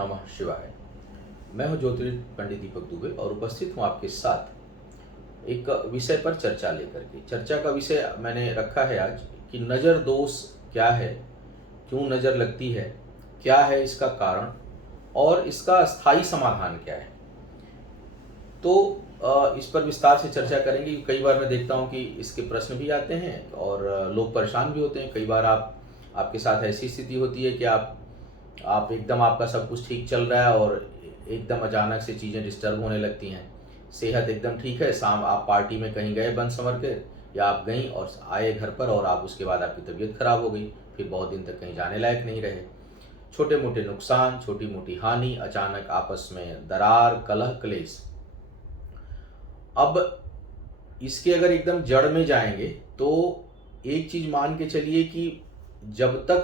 नमः शिवाय। मैं हूं ज्योतिर्विद पंडित दीपक दुबे और उपस्थित हूं आपके साथ एक विषय पर चर्चा लेकर के। चर्चा का विषय मैंने रखा है आज कि नज़र दोष क्या है, क्यों नज़र लगती है, क्या है इसका कारण और इसका स्थायी समाधान क्या है। तो इस पर विस्तार से चर्चा करेंगे। कई बार मैं देखता हूं कि इसके प्रश्न भी आते हैं और लोग परेशान भी होते हैं। कई बार आपके साथ ऐसी स्थिति होती है कि आप एकदम आपका सब कुछ ठीक चल रहा है और एकदम अचानक से चीज़ें डिस्टर्ब होने लगती हैं। सेहत एकदम ठीक है, शाम आप पार्टी में कहीं गए बन संवर के, या आप गई और आए घर पर और आप उसके बाद आपकी तबीयत खराब हो गई, फिर बहुत दिन तक कहीं जाने लायक नहीं रहे। छोटे मोटे नुकसान, छोटी मोटी हानि, अचानक आपस में दरार, कलह, क्लेश। अब इसके अगर एकदम जड़ में जाएंगे तो एक चीज मान के चलिए कि जब तक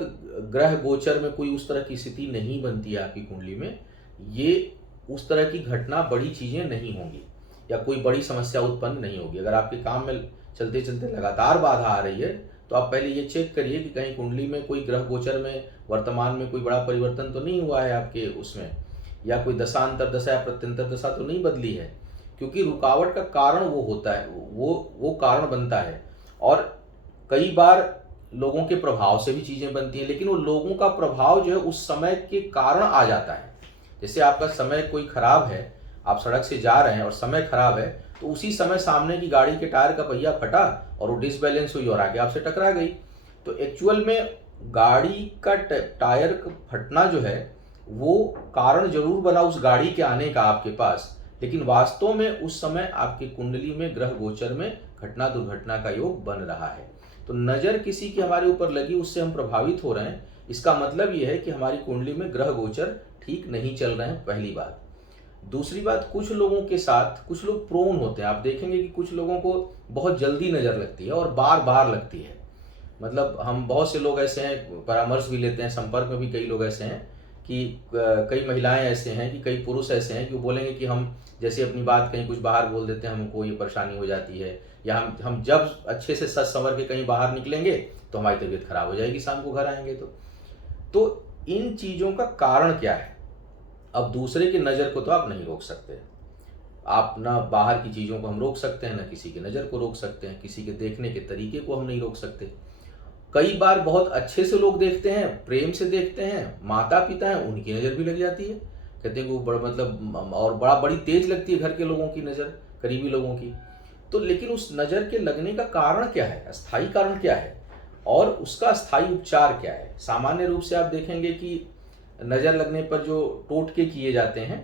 ग्रह गोचर में कोई उस तरह की स्थिति नहीं बनती है आपकी कुंडली में, ये उस तरह की घटना, बड़ी चीजें नहीं होंगी या कोई बड़ी समस्या उत्पन्न नहीं होगी। अगर आपके काम में चलते चलते लगातार बाधा आ रही है तो आप पहले ये चेक करिए कि कहीं कुंडली में कोई ग्रह गोचर में वर्तमान में कोई बड़ा परिवर्तन तो नहीं हुआ है आपके उसमें, या कोई दशांतर दशा या प्रत्यंतर दशा तो नहीं बदली है। क्योंकि रुकावट का कारण वो होता है, वो कारण बनता है। और कई बार लोगों के प्रभाव से भी चीजें बनती हैं, लेकिन वो लोगों का प्रभाव जो है उस समय के कारण आ जाता है। जैसे आपका समय कोई खराब है, आप सड़क से जा रहे हैं और समय खराब है, तो उसी समय सामने की गाड़ी के टायर का पहिया फटा और वो डिसबैलेंस हुई और आगे आपसे टकरा गई। तो एक्चुअल में गाड़ी का टायर फटना जो है वो कारण जरूर बना उस गाड़ी के आने का आपके पास, लेकिन वास्तव में उस समय आपकी कुंडली में ग्रह गोचर में घटना दुर्घटना का योग बन रहा है। तो नजर किसी की हमारे ऊपर लगी, उससे हम प्रभावित हो रहे हैं, इसका मतलब यह है कि हमारी कुंडली में ग्रह गोचर ठीक नहीं चल रहे हैं, पहली बात। दूसरी बात, कुछ लोगों के साथ कुछ लोग प्रोन होते हैं। आप देखेंगे कि कुछ लोगों को बहुत जल्दी नजर लगती है और बार बार लगती है। मतलब हम बहुत से लोग ऐसे हैं, परामर्श भी लेते हैं, संपर्क में भी कई लोग ऐसे हैं कि कई महिलाएं ऐसे हैं कि कई पुरुष ऐसे हैं कि वो बोलेंगे कि हम जैसे अपनी बात कहीं कुछ बाहर बोल देते हैं, हमको ये परेशानी हो जाती है, या हम जब अच्छे से सच संवर के कहीं बाहर निकलेंगे तो हमारी तबीयत खराब हो जाएगी, शाम को घर आएंगे तो इन चीज़ों का कारण क्या है। अब दूसरे की नज़र को तो आप नहीं रोक सकते। आप ना बाहर की चीज़ों को हम रोक सकते हैं, ना किसी की नज़र को रोक सकते हैं, किसी के देखने के तरीके को हम नहीं रोक सकते। कई बार बहुत अच्छे से लोग देखते हैं, प्रेम से देखते हैं, माता पिता हैं, उनकी नज़र भी लग जाती है। कहते हैं कि वो बड़ा मतलब और बड़ी तेज लगती है घर के लोगों की नज़र, करीबी लोगों की। तो लेकिन उस नज़र के लगने का कारण क्या है, अस्थायी कारण क्या है और उसका स्थायी उपचार क्या है। सामान्य रूप से आप देखेंगे कि नज़र लगने पर जो टोटके किए जाते हैं,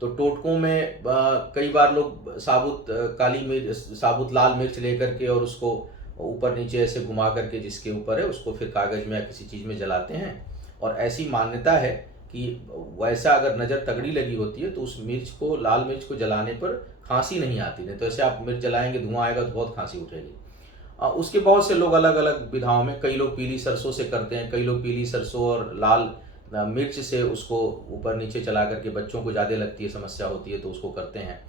तो टोटकों में कई बार लोग साबुत काली मिर्च, साबुत लाल मिर्च लेकर के और उसको ऊपर नीचे ऐसे घुमा करके जिसके ऊपर है उसको फिर कागज़ में या किसी चीज़ में जलाते हैं। और ऐसी मान्यता है कि वैसा अगर नज़र तगड़ी लगी होती है तो उस मिर्च को, लाल मिर्च को जलाने पर खांसी नहीं आती। नहीं तो ऐसे आप मिर्च जलाएंगे, धुआं आएगा तो बहुत खांसी उठेगी। उसके बहुत से लोग अलग अलग विधाओं में, कई लोग पीली सरसों से करते हैं, कई लोग पीली सरसों और लाल मिर्च से उसको ऊपर नीचे चला करके, बच्चों को ज़्यादा लगती है, समस्या होती है तो उसको करते हैं।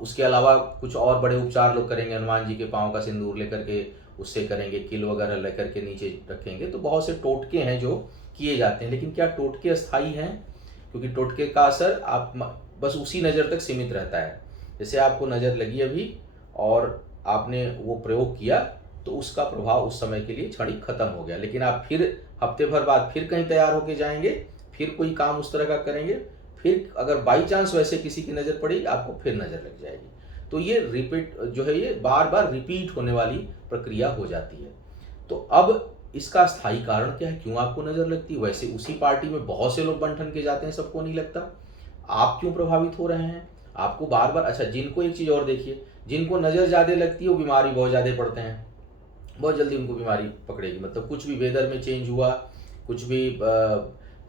उसके अलावा कुछ और बड़े उपचार लोग करेंगे, हनुमान जी के पाँव का सिंदूर लेकर के उससे करेंगे, किल वगैरह लेकर के नीचे रखेंगे। तो बहुत से टोटके हैं जो किए जाते हैं, लेकिन क्या टोटके अस्थायी हैं? क्योंकि टोटके का असर आप बस उसी नज़र तक सीमित रहता है। जैसे आपको नज़र लगी अभी और आपने वो प्रयोग किया तो उसका प्रभाव उस समय के लिए क्षणिक खत्म हो गया, लेकिन आप फिर हफ्ते भर बाद फिर कहीं तैयार होके जाएंगे, फिर कोई काम उस तरह का करेंगे, फिर अगर बाई चांस वैसे किसी की नज़र पड़ी आपको फिर नज़र लग जाएगी। तो ये रिपीट जो है, ये बार बार रिपीट होने वाली प्रक्रिया हो जाती है। तो अब इसका स्थायी कारण क्या है, क्यों आपको नज़र लगती है? वैसे उसी पार्टी में बहुत से लोग बन ठन के जाते हैं, सबको नहीं लगता। आप क्यों प्रभावित हो रहे हैं? आपको बार बार, अच्छा जिनको एक चीज़ और देखिए, जिनको नज़र ज़्यादा लगती है वो बीमारी बहुत ज़्यादा पड़ते हैं, बहुत जल्दी उनको बीमारी पकड़ेगी। मतलब कुछ भी वेदर में चेंज हुआ, कुछ भी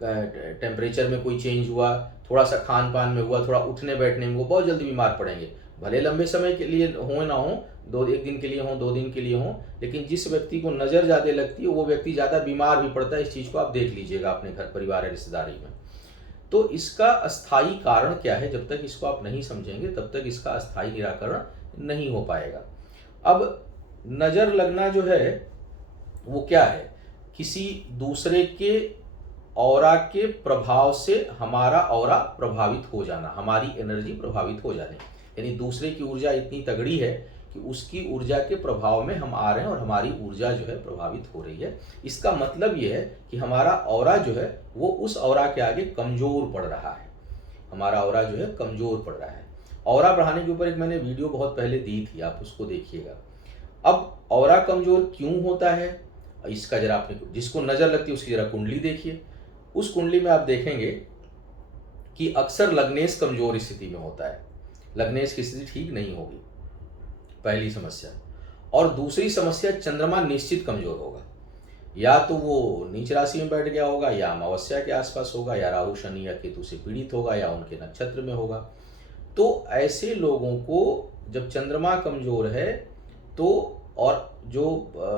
टेम्परेचर में कोई चेंज हुआ, थोड़ा सा खान पान में हुआ, थोड़ा उठने बैठने में, वो बहुत जल्दी बीमार पड़ेंगे। भले लंबे समय के लिए हो ना हो, एक दिन के लिए हो, 2 दिन के लिए हो, लेकिन जिस व्यक्ति को नज़र ज़्यादा लगती है वो व्यक्ति ज़्यादा बीमार भी पड़ता है। इस चीज़ को आप देख लीजिएगा अपने घर परिवार या रिश्तेदारी में। तो इसका अस्थायी कारण क्या है, जब तक इसको आप नहीं समझेंगे तब तक इसका अस्थायी निराकरण नहीं हो पाएगा। अब नज़र लगना जो है वो क्या है, किसी दूसरे के ऑरा के प्रभाव से हमारा ऑरा प्रभावित हो जाना, हमारी एनर्जी प्रभावित हो जानी, यानी दूसरे की ऊर्जा इतनी तगड़ी है कि उसकी ऊर्जा के प्रभाव में हम आ रहे हैं और हमारी ऊर्जा जो है प्रभावित हो रही है। इसका मतलब ये है कि हमारा ऑरा जो है वो उस ऑरा के आगे कमजोर पड़ रहा है, हमारा ऑरा जो है कमजोर पड़ रहा है। ऑरा बढ़ाने के ऊपर एक मैंने वीडियो बहुत पहले दी थी, आप उसको देखिएगा। अब ऑरा कमजोर क्यों होता है, इसका जरा आपने, जिसको नजर लगती है उसकी जरा कुंडली देखिए। उस कुंडली में आप देखेंगे कि अक्सर लग्नेश कमजोर स्थिति में होता है, लग्नेश की स्थिति ठीक नहीं होगी, पहली समस्या। और दूसरी समस्या, चंद्रमा निश्चित कमजोर होगा, या तो वो नीच राशि में बैठ गया होगा, या अमावस्या के आसपास होगा, या राहु शनि या केतु से पीड़ित होगा, या उनके नक्षत्र में होगा। तो ऐसे लोगों को जब चंद्रमा कमजोर है तो, और जो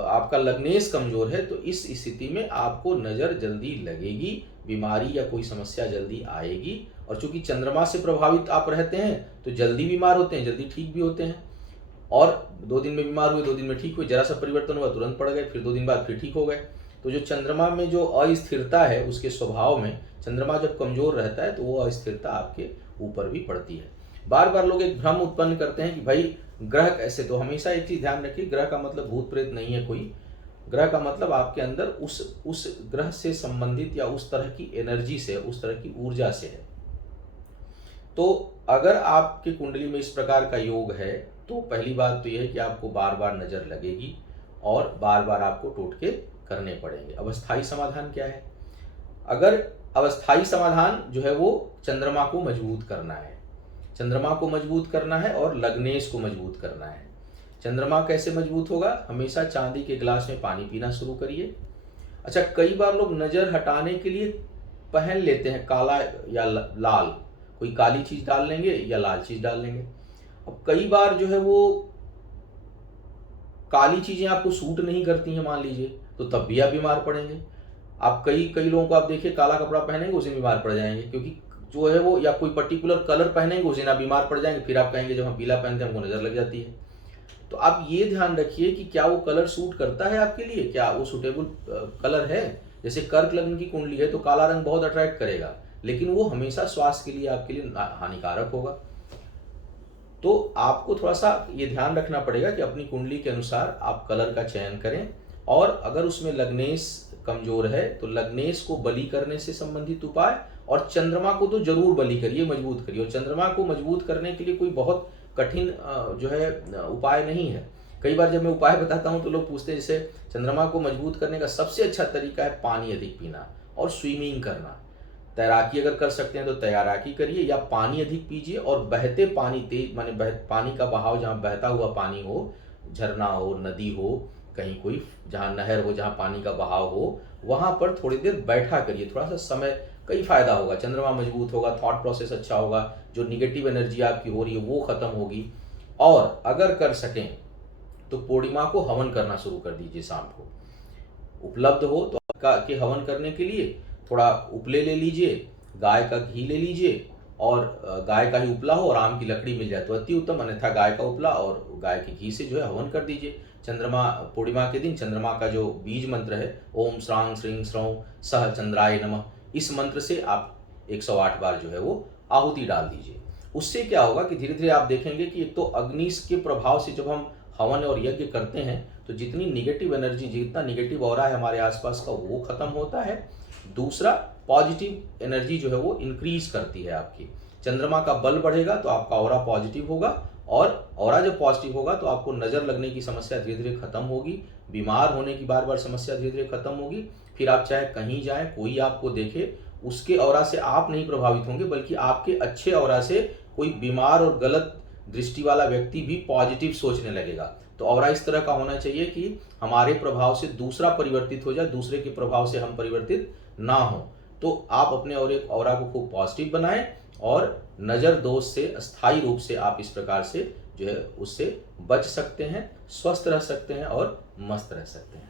आपका लग्नेश कमजोर है, तो इस स्थिति में आपको नजर जल्दी लगेगी, बीमारी या कोई समस्या जल्दी आएगी। और चूंकि चंद्रमा से प्रभावित आप रहते हैं तो जल्दी बीमार होते हैं, जल्दी ठीक भी होते हैं। और 2 दिन में बीमार हुए, 2 दिन में ठीक हुए, जरा सा परिवर्तन हुआ तुरंत पड़ गए, फिर 2 दिन बाद फिर ठीक हो गए। तो जो चंद्रमा में जो अस्थिरता है उसके स्वभाव में, चंद्रमा जब कमजोर रहता है तो वो अस्थिरता आपके ऊपर भी पड़ती है। बार बार लोग एक भ्रम उत्पन्न करते हैं कि भाई ग्रह कैसे, तो हमेशा एक चीज ध्यान रखिए, ग्रह का मतलब भूत प्रेत नहीं है कोई, ग्रह का मतलब आपके अंदर उस ग्रह से संबंधित या उस तरह की एनर्जी से, उस तरह की ऊर्जा से है। तो अगर आपकी कुंडली में इस प्रकार का योग है तो पहली बात तो यह है कि आपको बार बार नजर लगेगी और बार बार आपको टोटके करने पड़ेंगे। अब अस्थायी समाधान क्या है? अगर अस्थायी समाधान जो है वो चंद्रमा को मजबूत करना है, चंद्रमा को मजबूत करना है और लग्नेश को मजबूत करना है। चंद्रमा कैसे मजबूत होगा? हमेशा चांदी के गिलास में पानी पीना शुरू करिए। अच्छा, कई बार लोग नजर हटाने के लिए पहन लेते हैं काला या लाल, कोई काली चीज डाल लेंगे या लाल चीज डाल लेंगे। अब कई बार जो है वो काली चीजें आपको सूट नहीं करती हैं मान लीजिए, तो तब भी आप बीमार पड़ेंगे। आप कई लोगों को आप देखिए काला कपड़ा पहनेंगे उसे बीमार पड़ जाएंगे, क्योंकि जो है वो, या कोई पर्टिकुलर कलर पहनेंगे उसे ना बीमार पड़ जाएंगे, फिर आप कहेंगे जब हम पीला पहनते हैं हमको नजर लग जाती है। तो आप ये ध्यान रखिए कि क्या वो कलर सूट करता है आपके लिए, क्या वो सूटेबल कलर है। जैसे कर्क लग्न की कुंडली है तो काला रंग बहुत अट्रैक्ट करेगा, लेकिन वो हमेशा स्वास्थ्य के लिए आपके लिए हानिकारक होगा। तो आपको थोड़ा सा ये ध्यान रखना पड़ेगा कि अपनी कुंडली के अनुसार आप कलर का चयन करें। और अगर उसमें लग्नेश कमजोर है तो लग्नेश को बलि करने से संबंधित उपाय, और चंद्रमा को तो जरूर बलि करिए, मजबूत करिए। और चंद्रमा को मजबूत करने के लिए कोई बहुत कठिन जो है उपाय नहीं है। कई बार जब मैं उपाय बताता हूं तो लोग पूछते हैं, जैसे चंद्रमा को मजबूत करने का सबसे अच्छा तरीका है पानी अधिक पीना और स्विमिंग करना। तैराकी अगर कर सकते हैं तो तैराकी करिए, या पानी अधिक पीजिए और बहते पानी, तेज माने पानी का बहाव, जहाँ बहता हुआ पानी हो, झरना हो, नदी हो, कहीं कोई जहाँ नहर हो, जहाँ पानी का बहाव हो, वहां पर थोड़ी देर बैठा करिए, थोड़ा सा समय, कई फायदा होगा। चंद्रमा मजबूत होगा, थॉट प्रोसेस अच्छा होगा, जो निगेटिव एनर्जी आपकी हो रही है वो खत्म होगी। और अगर कर सकें तो पूर्णिमा को हवन करना शुरू कर दीजिए। शाम को उपलब्ध हो तो के हवन करने के लिए थोड़ा उपले ले लीजिए, गाय का घी ले लीजिए, और गाय का ही उपला हो और आम की लकड़ी मिल जाए तो अति उत्तम, अन्यथा गाय का उपला और गाय के घी से जो है हवन कर दीजिए। चंद्रमा पूर्णिमा के दिन चंद्रमा का जो बीज मंत्र है, ओम श्रांग श्रीं श्रौं सह चंद्राय नमः, इस मंत्र से आप 108 बार जो है वो आहुति डाल दीजिए। उससे क्या होगा कि धीरे धीरे आप देखेंगे कि एक तो अग्नि के प्रभाव से जब हम हवन और यज्ञ करते हैं तो जितनी निगेटिव एनर्जी, जितना निगेटिव ऑरा है हमारे आसपास का, वो खत्म होता है। दूसरा, पॉजिटिव एनर्जी जो है वो इंक्रीज करती है आपकी। चंद्रमा का बल बढ़ेगा तो आपका ऑरा पॉजिटिव होगा, और ऑरा जब पॉजिटिव होगा तो आपको नजर लगने की समस्या धीरे धीरे खत्म होगी, बीमार होने की बार बार समस्या धीरे धीरे खत्म होगी। फिर आप चाहे कहीं जाएं, कोई आपको देखे, उसके ऑरा से आप नहीं प्रभावित होंगे, बल्कि आपके अच्छे ऑरा से कोई बीमार और गलत दृष्टि वाला व्यक्ति भी पॉजिटिव सोचने लगेगा। तो ऑरा इस तरह का होना चाहिए कि हमारे प्रभाव से दूसरा परिवर्तित हो जाए, दूसरे के प्रभाव से हम परिवर्तित ना हो। तो आप अपने ऑरा को खूब पॉजिटिव बनाएं, और नजर दोष से अस्थायी रूप से आप इस प्रकार से जो है उससे बच सकते हैं, स्वस्थ रह सकते हैं और मस्त रह सकते हैं।